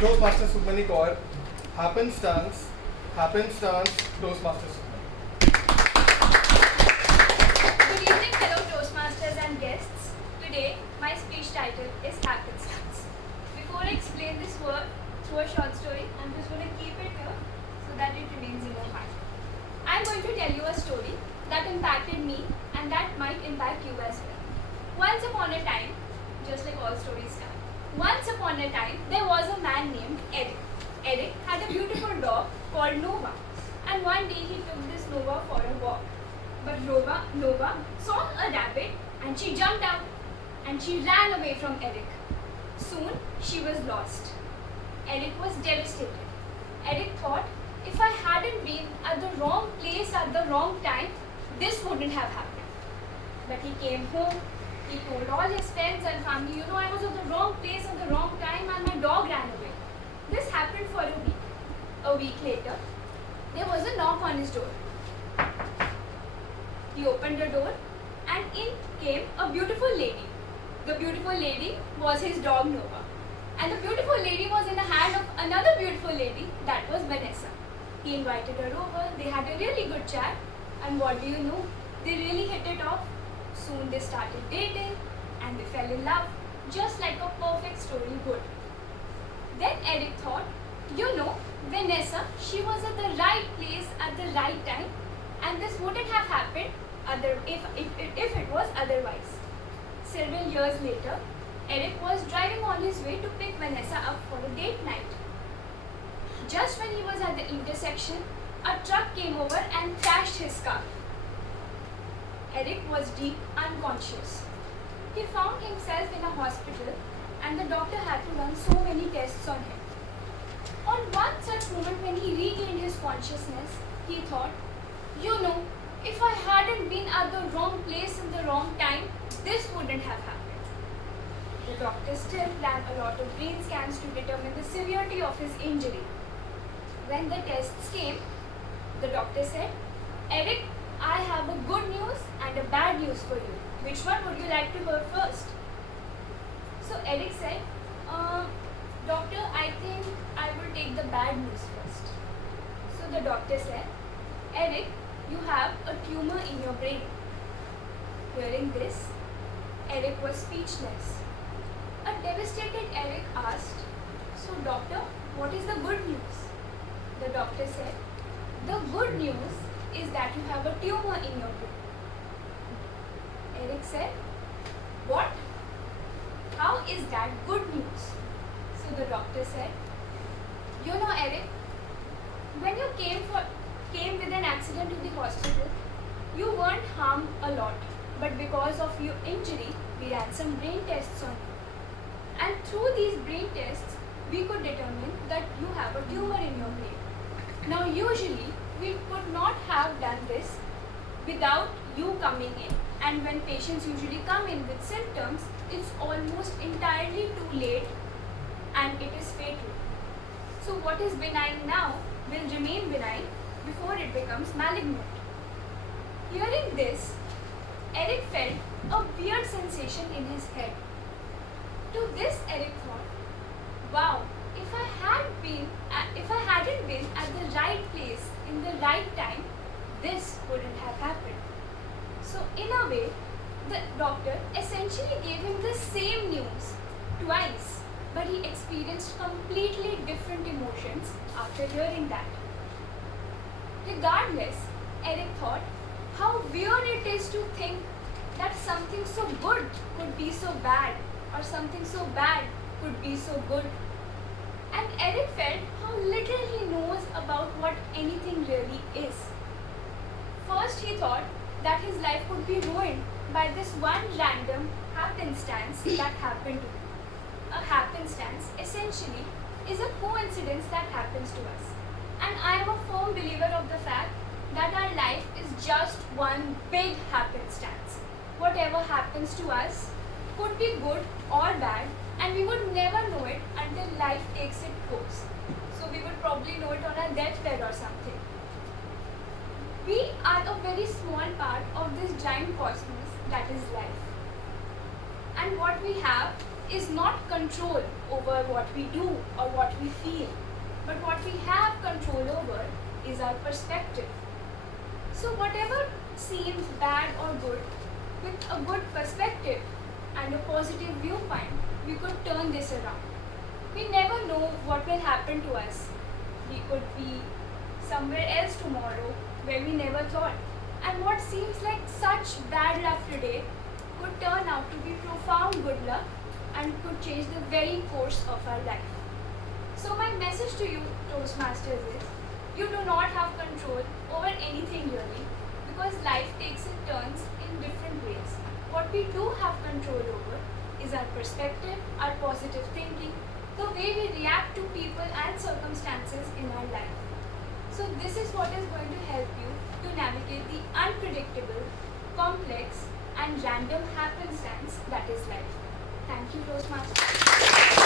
Toastmasters Sukhmani Kaur, Happenstance, Toastmasters Sukhmani. Good evening, fellow Toastmasters and guests. Today, my speech title is Happenstance. Before I explain this word through a short story, I'm just going to keep it here so that it remains in your mind. I'm going to tell you a story that impacted me and that might impact you as well. Once upon a time, just like all stories start, once upon a time, there was a man named Eric. Eric had a beautiful dog called Nova, and one day he took this Nova for a walk. But Nova saw a rabbit and she jumped out and she ran away from Eric. Soon she was lost. Eric was devastated. Eric thought, if I hadn't been at the wrong place at the wrong time, this wouldn't have happened. But he came home. He told all his friends and family, I was at the wrong place at the wrong time and my dog ran away. This happened for a week. A week later, there was a knock on his door. He opened the door and in came a beautiful lady. The beautiful lady was his dog Nova. And the beautiful lady was in the hand of another beautiful lady, that was Vanessa. He invited her over, they had a really good chat, and what do you know? They really hit it off. Soon they started dating and they fell in love, just like a perfect story would. Then Eric thought, Vanessa, she was at the right place at the right time, and this wouldn't have happened if it was otherwise. Several years later, Eric was driving on his way to pick Vanessa up for a date night. Just when he was at the intersection, a truck came over and crashed his car. Eric was deep unconscious. He found himself in a hospital and the doctor had to run so many tests on him. On one such moment when he regained his consciousness, he thought, if I hadn't been at the wrong place in the wrong time, this wouldn't have happened. The doctor still planned a lot of brain scans to determine the severity of his injury. When the tests came, the doctor said, Eric, I have a good news and a bad news for you. Which one would you like to hear first? So Eric said, Doctor, I think I will take the bad news first. So the doctor said, Eric, you have a tumor in your brain. Hearing this, Eric was speechless. A devastated Eric asked, so doctor, what is the good news? The doctor said, the good news is that you have a tumor in your brain. Eric said, what? How is that good news? So the doctor said, Eric, when you came with an accident to the hospital, you weren't harmed a lot, but because of your injury, we ran some brain tests on you. And through these brain tests, we could determine that you have a tumor in your brain. Now usually, we could not have done this without you coming in. And when patients usually come in with symptoms, it's almost entirely too late and it is fatal. So what is benign now will remain benign before it becomes malignant. Hearing this, Eric felt a weird sensation in his head. To this, Eric thought, wow, if I hadn't been at the right place in the right time, this wouldn't have happened. So in a way, the doctor essentially gave him the same news twice, but he experienced completely different emotions after hearing that. Regardless, Eric thought how weird it is to think that something so good could be so bad, or something so bad could be so good. And Eric felt how little he knows about what anything really is. First he thought that his life would be ruined by this one random happenstance that happened to him. A happenstance essentially is a coincidence that happens to us. And I am a firm believer of the fact that our life is just one big happenstance. Whatever happens to us could be good or bad, and we would never know it until life takes its course. So we would probably know it on our deathbed or something. We are a very small part of this giant cosmos that is life. And what we have is not control over what we do or what we feel, but what we have control over is our perspective. So whatever seems bad or good, with a good perspective and a positive viewpoint, we could turn this around. We never know what will happen to us. We could be somewhere else tomorrow where we never thought. And what seems like such bad luck today could turn out to be profound good luck and could change the very course of our life. So my message to you, Toastmasters, is you do not have control over anything really, because life takes its turns in different ways. What we do have control over is our perspective, our positive thinking, the way we react to people and circumstances in our life. So this is what is going to help you to navigate the unpredictable, complex and random happenstance that is life. Thank you, Toastmasters.